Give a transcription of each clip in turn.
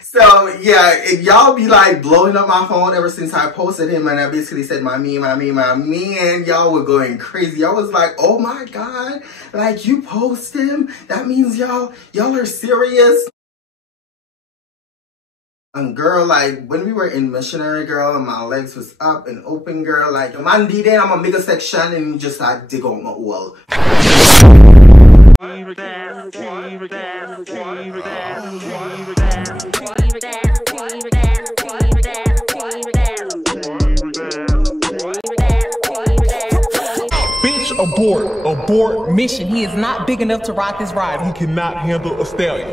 So yeah, if y'all be like blowing up my phone ever since I posted him and I basically said my me, and y'all were going crazy. Y'all was like, oh my God, like you post him? That means y'all are serious? And girl, like when we were in missionary, girl, and my legs was up and open, girl, like man did it, I'm a bigger section and just like dig out my wall. Abort mission. He is not big enough to ride this ride. He cannot handle a stallion.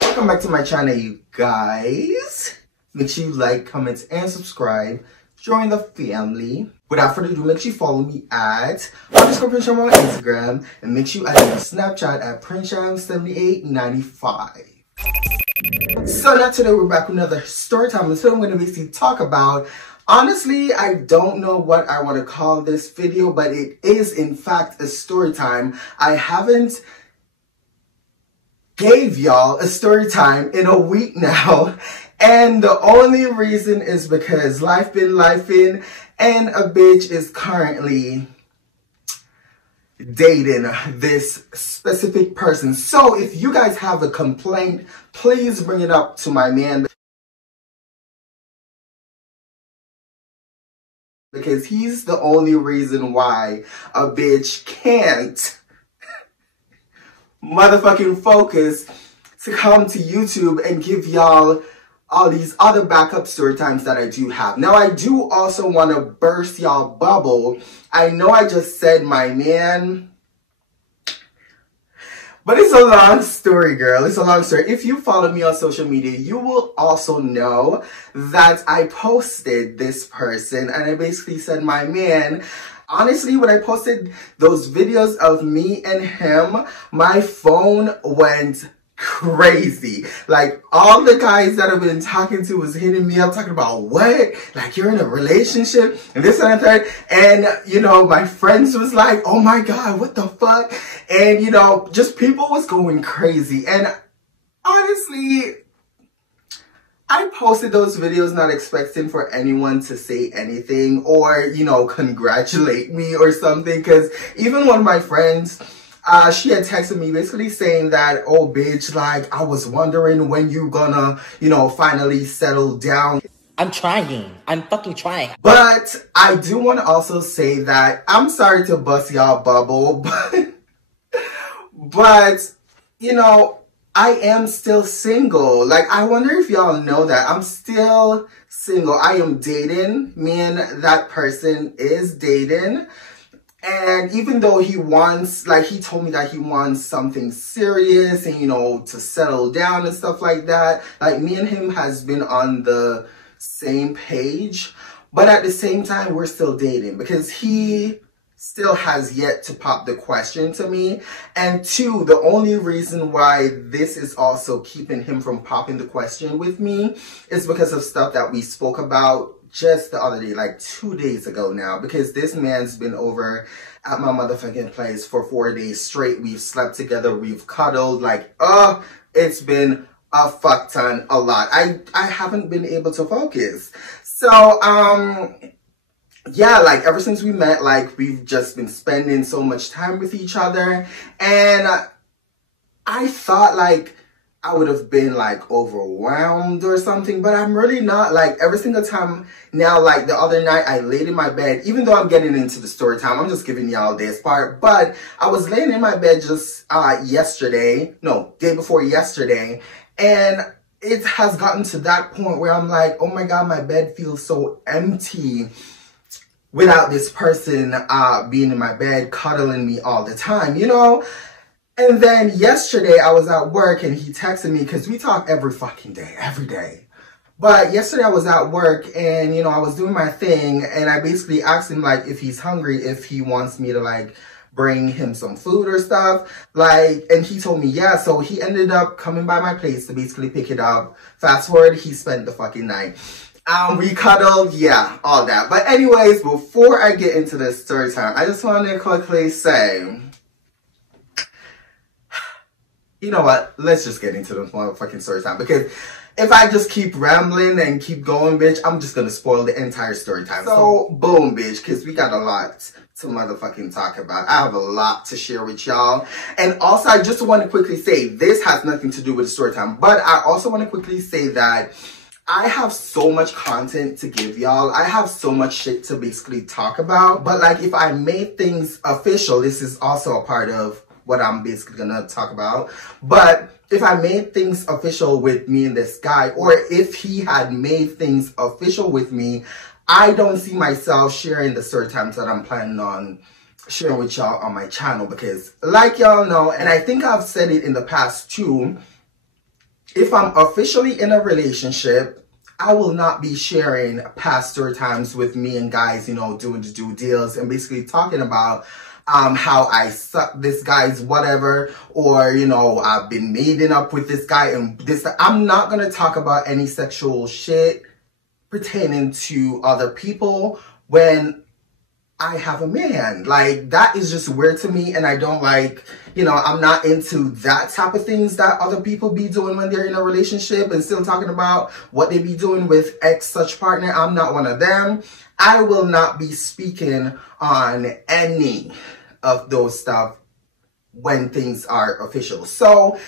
Welcome back to my channel, you guys. Make sure you like, comment, and subscribe. Join the family. Without further ado, make sure you follow me at _Prinsham on Instagram, and make sure you add me on Snapchat at Prinsham7895. So now today we're back with another story time, and today I'm going to basically talk about. Honestly, I don't know what I want to call this video, but it is in fact a story time. I haven't gave y'all a story time in a week now, and the only reason is because life been lifing, and a bitch is currently dating this specific person. So if you guys have a complaint, please bring it up to my man, because he's the only reason why a bitch can't motherfucking focus to come to YouTube and give y'all all these other backup story times that I do have. Now, I do also want to burst y'all bubble. I know I just said my man, but it's a long story, girl. It's a long story. If you follow me on social media, you will also know that I posted this person and I basically said my man. Honestly, when I posted those videos of me and him, my phone went crazy. Like, all the guys that I've been talking to was hitting me up talking about, what? Like, you're in a relationship and this and that. And, you know, my friends was like, oh my God, what the fuck? And, you know, just people was going crazy. And honestly, I posted those videos not expecting for anyone to say anything or, you know, congratulate me or something. Because even one of my friends, she had texted me basically saying that, oh, bitch, like, I was wondering when you gonna, you know, finally settle down. I'm trying. I'm fucking trying. But I do want to also say that I'm sorry to bust y'all bubble, but, you know, I am still single. Like, I wonder if y'all know that. I'm still single. I am dating. Me and that person is dating. And even though he wants, like, he told me that he wants something serious and, you know, to settle down and stuff like that. Like, me and him has been on the same page. But at the same time, we're still dating because he still has yet to pop the question to me. And two, the only reason why this is also keeping him from popping the question with me is because of stuff that we spoke about just the other day, like 2 days ago now, because this man's been over at my motherfucking place for 4 days straight. We've slept together, we've cuddled, like, it's been a fuck ton, a lot. I haven't been able to focus. So, yeah, like, ever since we met, like, we've just been spending so much time with each other, and I thought, like, I would have been, like, overwhelmed or something, but I'm really not. Like, every single time now, like, the other night, I laid in my bed, even though I'm getting into the story time, I'm just giving y'all this part, but I was laying in my bed just day before yesterday, and it has gotten to that point where I'm like, oh my God, my bed feels so empty without this person being in my bed, cuddling me all the time, you know? And then yesterday I was at work and he texted me, because we talk every fucking day, every day. But yesterday I was at work and, you know, I was doing my thing and I basically asked him, like, if he's hungry, if he wants me to, like, bring him some food or stuff. Like, and he told me, yeah. So he ended up coming by my place to basically pick it up. Fast forward, he spent the fucking night. We cuddled, yeah, all that. But anyways, before I get into this story time, I just want to quickly say, You know what? Let's just get into the motherfucking story time, because if I just keep rambling and keep going, bitch, I'm just gonna spoil the entire story time. So, boom, bitch, because we got a lot to motherfucking talk about. I have a lot to share with y'all. And also, I just want to quickly say, this has nothing to do with the story time, but I also want to quickly say that I have so much content to give y'all. I have so much shit to basically talk about. But like, if I made things official, this is also a part of what I'm basically gonna talk about. But if I made things official with me and this guy, or if he had made things official with me, I don't see myself sharing the story times that I'm planning on sharing with y'all on my channel. Because like y'all know, and I think I've said it in the past too, if I'm officially in a relationship, I will not be sharing past story times with me and guys, you know, doing the due deals and basically talking about how I suck this guy's whatever, or, you know, I've been mating up with this guy and this. I'm not going to talk about any sexual shit pertaining to other people when I have a man. Like, that is just weird to me, and I don't like, you know, I'm not into that type of things that other people be doing when they're in a relationship and still talking about what they be doing with ex such partner. I'm not one of them. I will not be speaking on any of those stuff when things are official. So,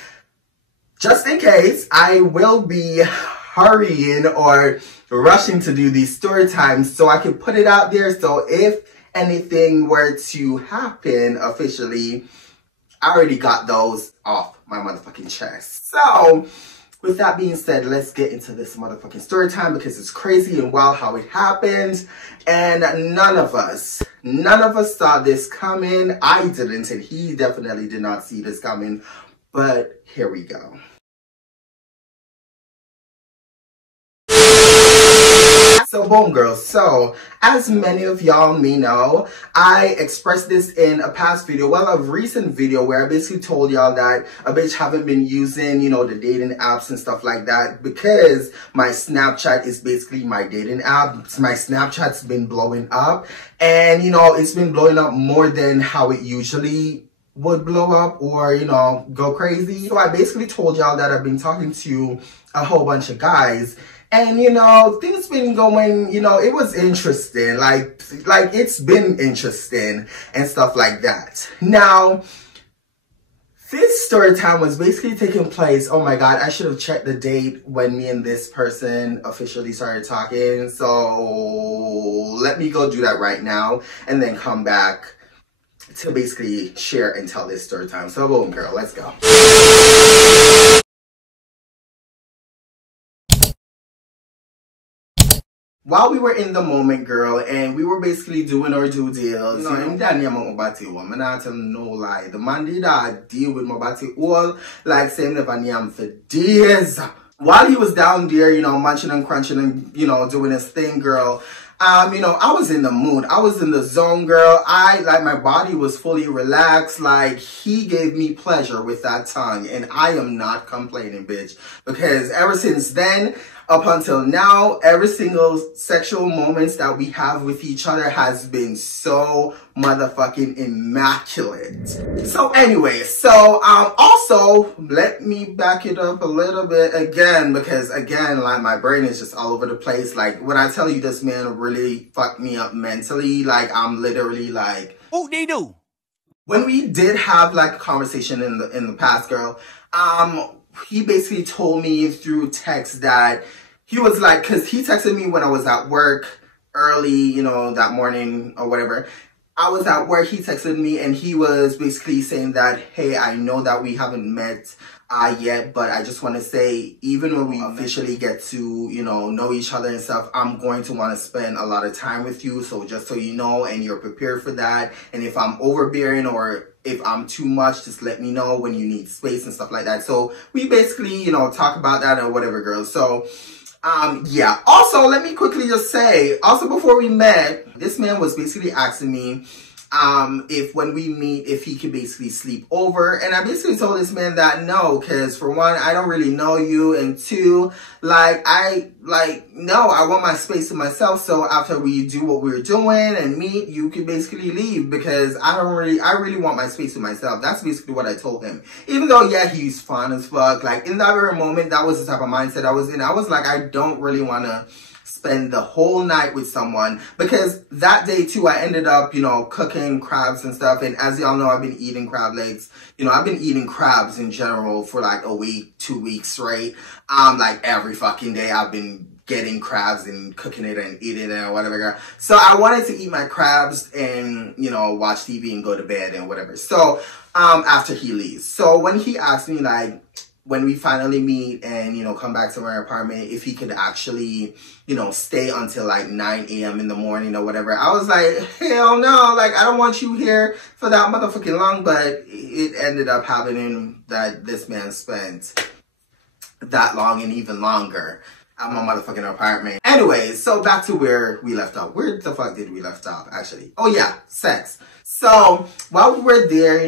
just in case, I will be hurrying or rushing to do these story times so I can put it out there. So if anything were to happen officially, I already got those off my motherfucking chest. So with that being said, let's get into this motherfucking story time, because it's crazy and wild how it happened. And none of us saw this coming. I didn't, and he definitely did not see this coming. But here we go. So boom, girls. So as many of y'all may know, I expressed this in a past video, well, a recent video, where I basically told y'all that a bitch haven't been using, you know, the dating apps and stuff like that, because my Snapchat is basically my dating app. My Snapchat's been blowing up, and you know, it's been blowing up more than how it usually would blow up, or, you know, go crazy. So I basically told y'all that I've been talking to a whole bunch of guys. And, you know, things been going, you know, it was interesting. Like it's been interesting and stuff like that. Now, this story time was basically taking place. Oh my God, I should have checked the date when me and this person officially started talking. So let me go do that right now and then come back to basically share and tell this story time. So boom, girl, let's go. While we were in the moment, girl, and we were basically doing our due deals, you know, him didn't hear my body one. I'm not telling no lie. The man did deal with my body all like saying never knew him for days. While he was down there, you know, munching and crunching and, you know, doing his thing, girl, you know, I was in the mood. I was in the zone, girl. Like, my body was fully relaxed. Like, he gave me pleasure with that tongue, and I am not complaining, bitch, because ever since then, up until now, every single sexual moments that we have with each other has been so motherfucking immaculate. So anyway, so also let me back it up a little bit again, because again, like, my brain is just all over the place. Like, when I tell you this man really fucked me up mentally, like, I'm literally like, oh, they do. When we did have like a conversation in the past, girl, he basically told me through text that he was like, because he texted me when I was at work early, you know, that morning or whatever. I was at work, he texted me, and he was basically saying that, hey, I know that we haven't met yet, but I just want to say, even when we officially get to, you know each other and stuff, I'm going to want to spend a lot of time with you. So just so you know, and you're prepared for that. And if I'm overbearing or if I'm too much, just let me know when you need space and stuff like that. So we basically, you know, talk about that or whatever, girls. So yeah. Also, let me quickly just say, also before we met, this man was basically asking me if when we meet, if he could basically sleep over. And I basically told this man that no, because for one, I don't really know you, and two, no, I want my space to myself. So after we do what we're doing and meet, you can basically leave, because I really want my space to myself. That's basically what I told him. Even though, yeah, he's fun as fuck. Like, in that very moment, that was the type of mindset I was in. I was like, I don't really want to spend the whole night with someone, because that day too, I ended up, cooking crabs and stuff. And as y'all know, I've been eating crab legs. I've been eating crabs in general for like a week, 2 weeks straight. Like every fucking day I've been getting crabs and cooking it and eating it or whatever. So I wanted to eat my crabs and, watch TV and go to bed and whatever. So, after he leaves. So when he asked me, like, when we finally meet and, come back to my apartment, if he could actually, stay until like 9 a.m. in the morning or whatever, I was like, hell no, like, I don't want you here for that motherfucking long. But it ended up happening that this man spent that long and even longer at my motherfucking apartment. Anyways, so back to where we left off. Where the fuck did we left off, actually? Oh yeah, sex. So while we were there,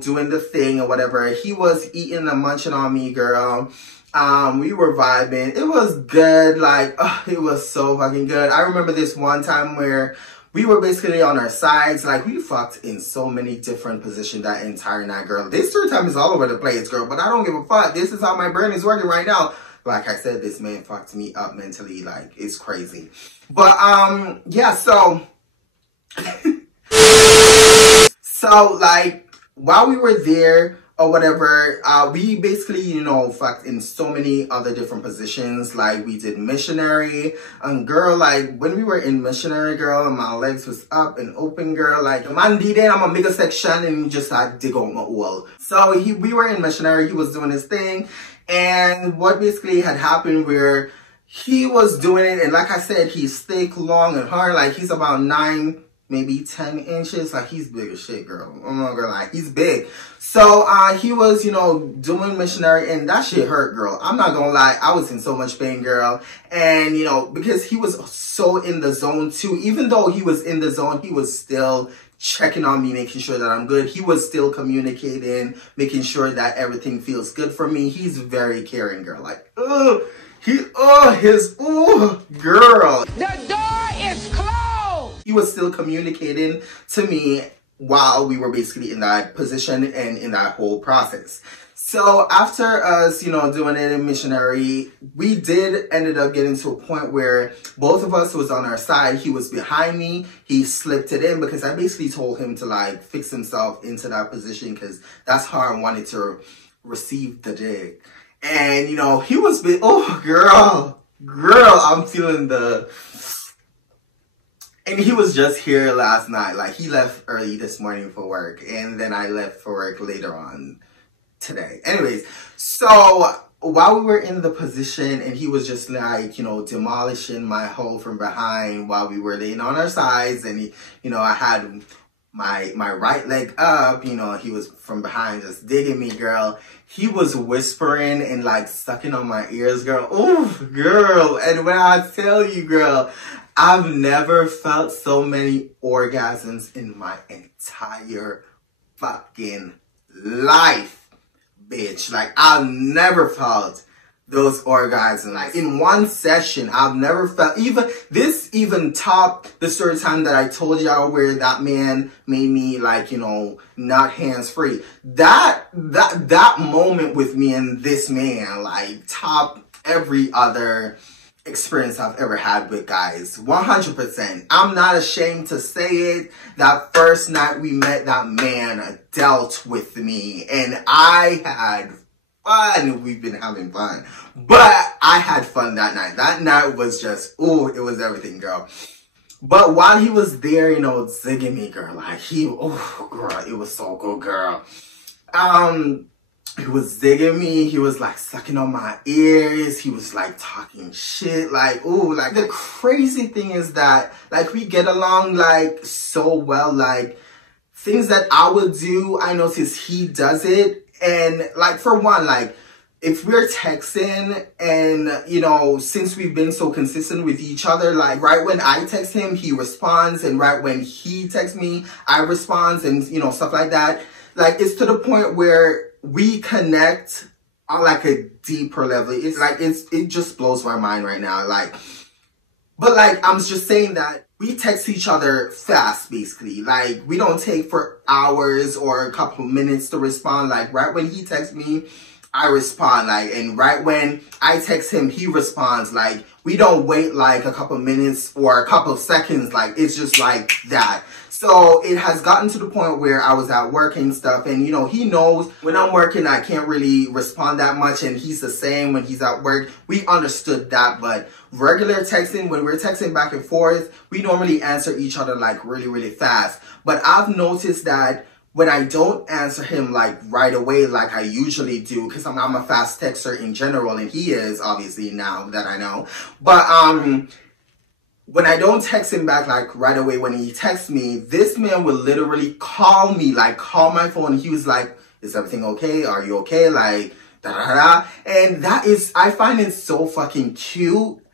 doing the thing or whatever, he was eating and munching on me, girl. We were vibing. It was good. Like, it was so fucking good. I remember this one time where we were basically on our sides. Like, we fucked in so many different positions that entire night, girl. This story time is all over the place, girl, but I don't give a fuck. This is how my brain is working right now. Like I said, this man fucked me up mentally. Like, it's crazy. But, yeah, so... So, like, while we were there or whatever, we basically, fucked in so many other different positions. Like, we did missionary. And girl, like, when we were in missionary, girl, and my legs was up and open, girl, like, the man did it, I'm a bigger section, and just like dig out my wall. So, we were in missionary, he was doing his thing. And what basically had happened where he was doing it, and like I said, he's thick, long, and hard. Like, he's about 9, maybe 10 inches. Like, he's big as shit, girl. I'm not gonna lie, he's big. So, he was, doing missionary, and that shit hurt, girl. I'm not gonna lie, I was in so much pain, girl. And, because he was so in the zone, too. Even though he was in the zone, he was still checking on me, making sure that I'm good. He was still communicating, making sure that everything feels good for me. He's very caring, girl. Like, girl. The door is closed! He was still communicating to me while we were basically in that position and in that whole process. So after us, doing it in missionary, we did ended up getting to a point where both of us was on our side. He was behind me. He slipped it in because I basically told him to like fix himself into that position because that's how I wanted to receive the dick. And, he was big. Oh, girl, I'm feeling the... And he was just here last night. Like, he left early this morning for work. And then I left for work later on today. Anyways, so while we were in the position and he was just like, demolishing my hole from behind while we were laying on our sides. And, I had my right leg up, he was from behind just digging me, girl. He was whispering and like sucking on my ears, girl. Ooh, girl. And when I tell you, girl, I've never felt so many orgasms in my entire fucking life, bitch. Like, I've never felt those orgasms. Like, in one session, I've never felt, even topped the story time that I told y'all where that man made me, like, not hands-free. That moment with me and this man, like, topped every other experience I've ever had with guys. 100%. I'm not ashamed to say it. That first night we met, that man dealt with me and I had fun. We've been having fun, but I had fun that night. That night was just, ooh, it was everything, girl. But while he was there, zigging me, girl, like girl, it was so good, girl. He was zigging me. He was like sucking on my ears. He was like talking shit. Like, ooh, like the crazy thing is that like we get along like so well. Like things that I would do, I notice he does it. And like for one, like if we're texting and, you know, since we've been so consistent with each other, like right when I text him, he responds, and right when he texts me, I respond, and, you know, stuff like that. Like, it's to the point where we connect on like a deeper level. It's like, it just blows my mind right now. Like, but like, I'm just saying that we text each other fast, basically. Like, we don't take for hours or a couple of minutes to respond. Like, right when he texts me, I respond, like, and right when I text him, he responds. Like, we don't wait like a couple minutes or a couple of seconds. Like, it's just like that. So it has gotten to the point where I was at work and stuff, and, you know, he knows when I'm working, I can't really respond that much, and he's the same when he's at work. We understood that, but regular texting, when we're texting back and forth, we normally answer each other like really, really fast. But I've noticed that when I don't answer him like right away like I usually do, because I'm a fast texter in general, and he is, obviously, now that I know. But when I don't text him back like right away when he texts me, this man will literally call me, like call my phone. He was like, is everything okay? Are you okay? Like, da da da. And that is, I find it so fucking cute,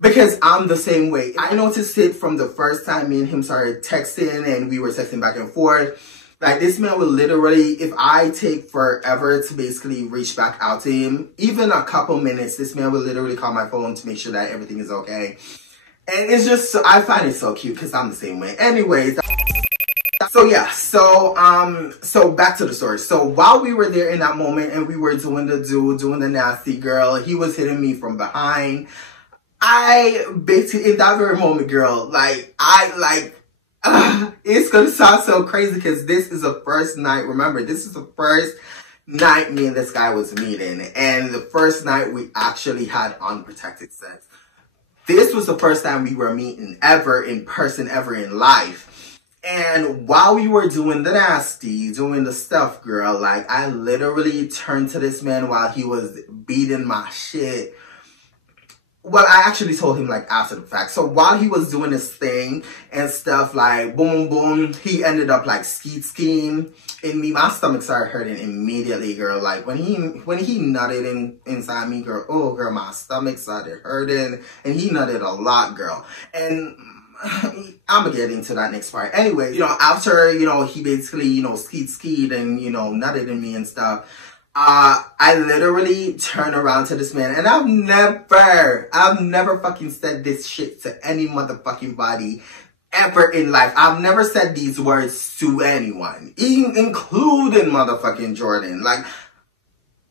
because I'm the same way. I noticed it from the first time me and him started texting, and we were texting back and forth. Like, this man will literally, if I take forever to basically reach back out to him, even a couple minutes, this man will literally call my phone to make sure that everything is okay. And it's just, I find it so cute, because I'm the same way. Anyways, so yeah, so back to the story. So while we were there in that moment and we were doing the nasty girl, he was hitting me from behind. I basically, in that very moment, girl, like, it's gonna sound so crazy because this is the first night. Remember, this is the first night me and this guy was meeting, and the first night we actually had unprotected sex. This was the first time we were meeting ever in person, ever in life. And while we were doing the nasty, doing the stuff, girl, like, I literally turned to this man while he was beating my shit. Well, I actually told him, like, after the fact. So while he was doing this thing and stuff, like, boom, boom, he ended up, like, skiing in me. My stomach started hurting immediately, girl. Like, when he nutted inside me, girl, oh, girl, my stomach started hurting. And he nutted a lot, girl. And I'm gonna get into that next part. Anyway, you know, after, you know, he basically, you know, skied and, you know, nutted in me and stuff, I literally turned around to this man, and I've never fucking said this shit to any motherfucking body ever in life. I've never said these words to anyone, including motherfucking Jordan. Like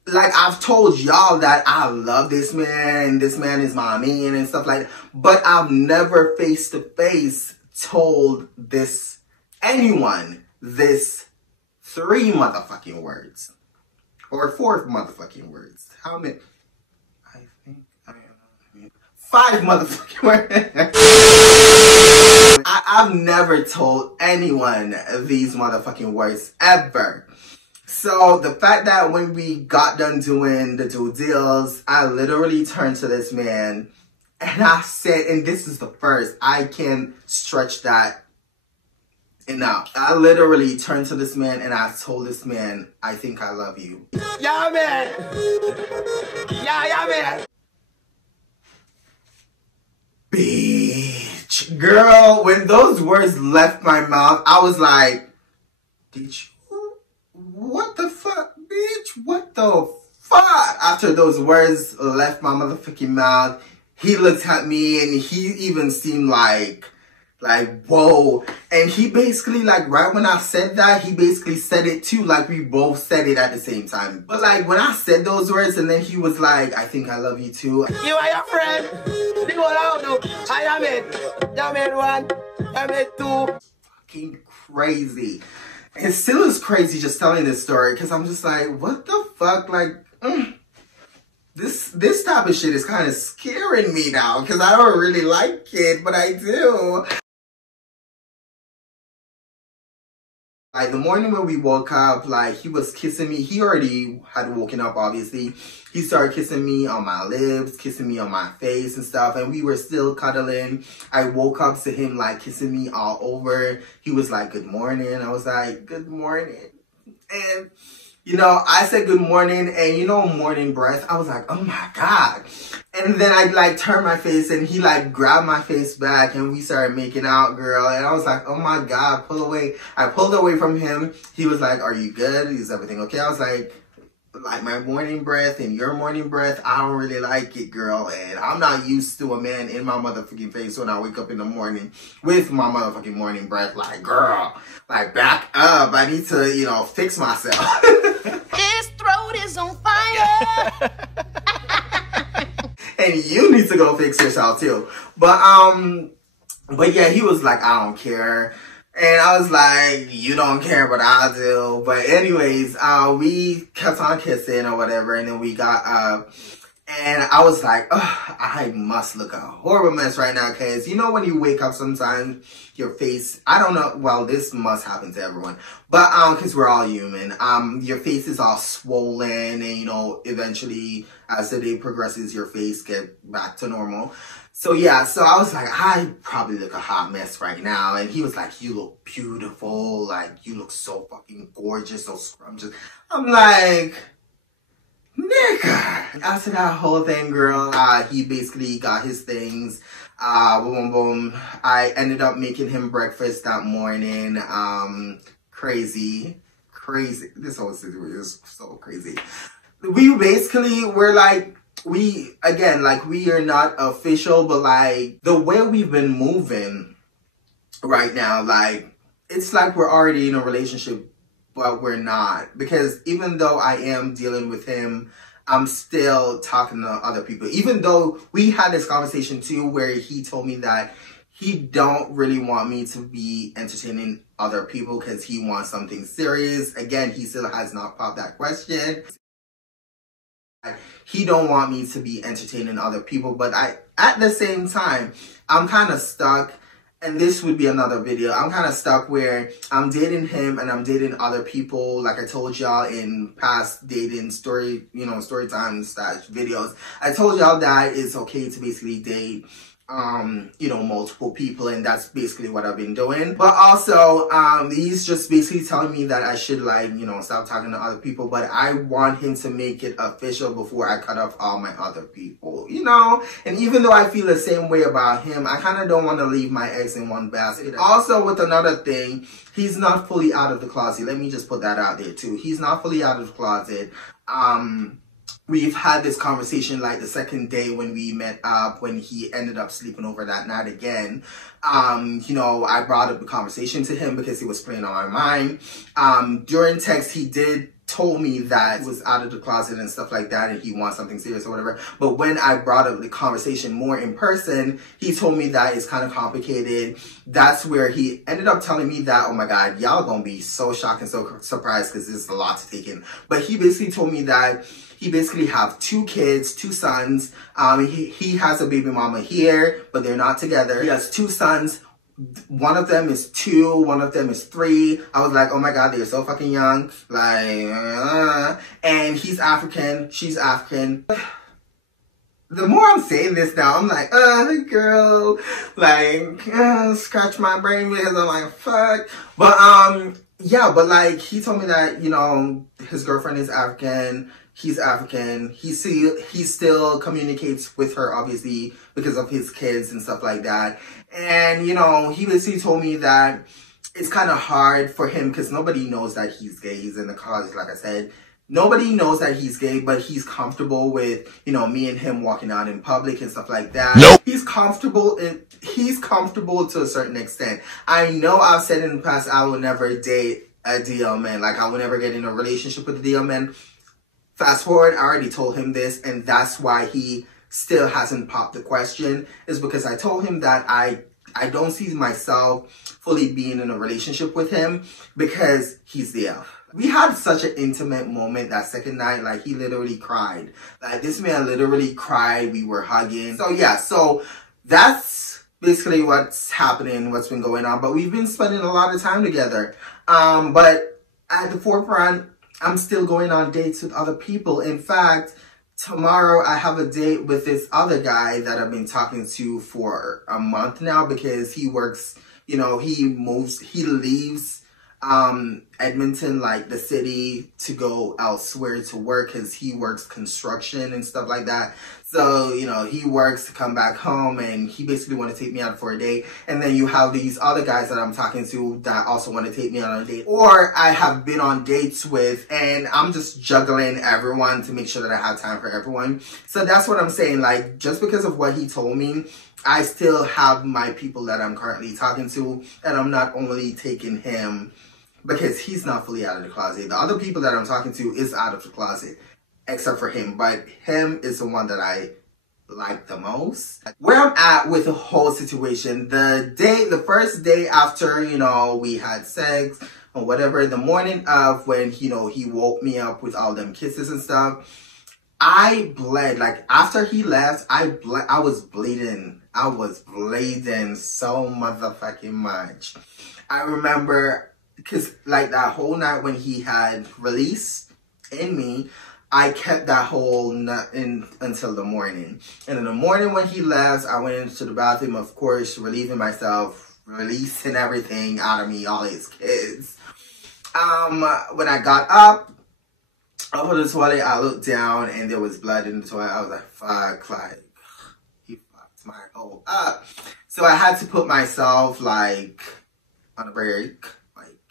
I've told y'all that I love this man is my man and stuff like that, but I've never face to face told anyone this 3 motherfucking words. Or 4 motherfucking words. How many? I think I am 5 motherfucking words. I've never told anyone these motherfucking words ever. So the fact that when we got done doing the due deals, I literally turned to this man and I said, and this is the first, I can stretch that enough. I literally turned to this man and I told this man, I think I love you. Yeah, man. Yeah, man. Bitch. Girl, when those words left my mouth, I was like, did you? What the fuck, bitch? What the fuck? After those words left my motherfucking mouth, he looked at me and he even seemed like, whoa. And he basically, like, right when I said that, he basically said it too. Like, we both said it at the same time. But, like, when I said those words and then he was like, I think I love you too. You are your friend. You are out. I am it. I'm it 1. I'm it 2. Fucking crazy. It still is crazy just telling this story because I'm just like, what the fuck? Like, This type of shit is kind of scaring me now because I don't really like it, but I do. Like, the morning when we woke up, like, he was kissing me. He already had woken up, obviously. He started kissing me on my lips, kissing me on my face and stuff, and we were still cuddling. I woke up to him, like, kissing me all over. He was like, good morning. I was like, good morning. And, You know, I said good morning, and you know, morning breath. I was like, oh my God. And then I like turned my face, and he like grabbed my face back, and we started making out, girl. And I was like, oh my God, pull away. I pulled away from him. He was like, are you good? Is everything okay? I was like my morning breath and your morning breath, I don't really like it, girl. And I'm not used to a man in my motherfucking face when I wake up in the morning with my motherfucking morning breath. Like, girl, like, back up. I need to, you know, fix myself. His throat is on fire. And you need to go fix yourself too. But yeah, he was like, I don't care. And I was like, you don't care, but I do. But anyways, we kept on kissing or whatever, and then we got up. And I was like, ugh, I must look a horrible mess right now, because you know when you wake up sometimes, your face, I don't know, well, this must happen to everyone, but because we're all human, your face is all swollen, and you know, eventually, as the day progresses, your face get back to normal. So yeah, so I was like, I probably look a hot mess right now. And he was like, you look beautiful, like, you look so fucking gorgeous, so scrumptious. I'm like, nigga. After that whole thing, girl, he basically got his things. Boom, boom. I ended up making him breakfast that morning. Crazy. This whole situation is so crazy. We basically were like, we are not official, but like the way we've been moving right now, like it's like we're already in a relationship, but we're not. Because even though I am dealing with him, I'm still talking to other people. Even though we had this conversation too, where he told me that he don't really want me to be entertaining other people because he wants something serious. Again, he still has not popped that question. He don't want me to be entertaining other people, but at the same time, I'm kind of stuck, and this would be another video. I'm kind of stuck where I'm dating him and I'm dating other people. Like I told y'all in past dating story time / videos, I told y'all that it's okay to basically date multiple people, and that's basically what I've been doing. But also, he's just basically telling me that I should stop talking to other people, but I want him to make it official before I cut off all my other people, and even though I feel the same way about him, I kind of don't want to leave my eggs in one basket. Also, with another thing, he's not fully out of the closet. Let me just put that out there too. He's not fully out of the closet. We've had this conversation like the second day when we met up, when he ended up sleeping over that night again. I brought up the conversation to him because he was playing on my mind. During text, he did told me that he was out of the closet and stuff like that, and he wants something serious or whatever. But when I brought up the conversation more in person, he told me that it's kind of complicated. That's where he ended up telling me that, oh my God, y'all gonna be so shocked and so surprised because this is a lot to take in. But he basically told me that he basically have 2 kids, 2 sons. He has a baby mama here, but they're not together. He has 2 sons. One of them is 2, one of them is 3. I was like, oh my God, they're so fucking young. Like, and he's African, she's African. The more I'm saying this now, I'm like, girl, like, scratch my brain because I'm like, fuck. But, yeah, but like, he told me that, his girlfriend is African. He's African. He still communicates with her, obviously, because of his kids and stuff like that. And, he basically told me that it's kind of hard for him because nobody knows that he's gay. He's in the closet, like I said. Nobody knows that he's gay, but he's comfortable with, me and him walking out in public and stuff like that. Nope. He's comfortable to a certain extent. I know I've said in the past I will never date a DL man. Like, I will never get in a relationship with a DL man. Fast forward, I already told him this, and that's why he still hasn't popped the question, is because I told him that I don't see myself fully being in a relationship with him because he's there. We had such an intimate moment that second night, like he literally cried. Like this man literally cried, we were hugging. So yeah, so that's basically what's happening, what's been going on. But we've been spending a lot of time together. But at the forefront, I'm still going on dates with other people. In fact, tomorrow I have a date with this other guy that I've been talking to for a month now because he works, he leaves Edmonton, like the city, to go elsewhere to work because he works construction and stuff like that. So, you know, he works to come back home and he basically want to take me out for a date. And then you have these other guys that I'm talking to that also want to take me out on a date. Or I have been on dates with, and I'm just juggling everyone to make sure that I have time for everyone. So that's what I'm saying. Like, just because of what he told me, I still have my people that I'm currently talking to. And I'm not only taking him because he's not fully out of the closet. The other people that I'm talking to is out of the closet, except for him. But him is the one that I like the most. Where I'm at with the whole situation, the first day after, you know, we had sex or whatever, the morning of when, you know, he woke me up with all them kisses and stuff, I bled. Like, after he left, I was bleeding. I was bleeding so motherfucking much. I remember, because like that whole night when he had released in me, I kept that whole nut in until the morning. And in the morning when he left, I went into the bathroom, of course, relieving myself, releasing everything out of me, all his kids. When I got up over the toilet, I looked down and there was blood in the toilet. I was like, fuck, like, he fucked my hole up. So I had to put myself, like, on a break.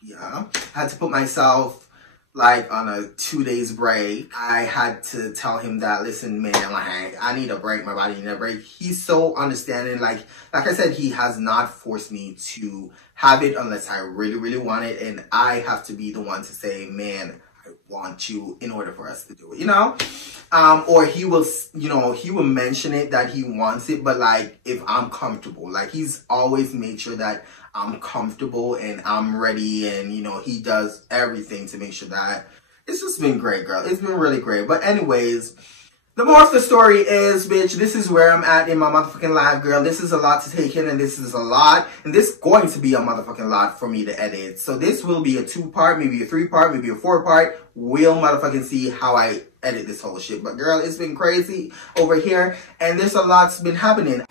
Yeah, I had to put myself like on a 2 days break. I had to tell him that, listen, man, like, I need a break. My body need a break. He's so understanding. Like I said, he has not forced me to have it unless I really, really want it. And I have to be the one to say, man, I want you in order for us to do it, you know? Or he will, you know, he will mention it that he wants it, but like, if I'm comfortable, like he's always made sure that I'm comfortable and I'm ready, and you know, he does everything to make sure that it's just been great, girl. It's been really great. But anyways, the more of the story is, bitch, this is where I'm at in my motherfucking life, girl. This is a lot to take in, and this is a lot, and this is going to be a motherfucking lot for me to edit. So this will be a 2-part, maybe a 3-part, maybe a 4-part. We'll motherfucking see how I edit this whole shit. But girl, it's been crazy over here, and there's a lot's been happening.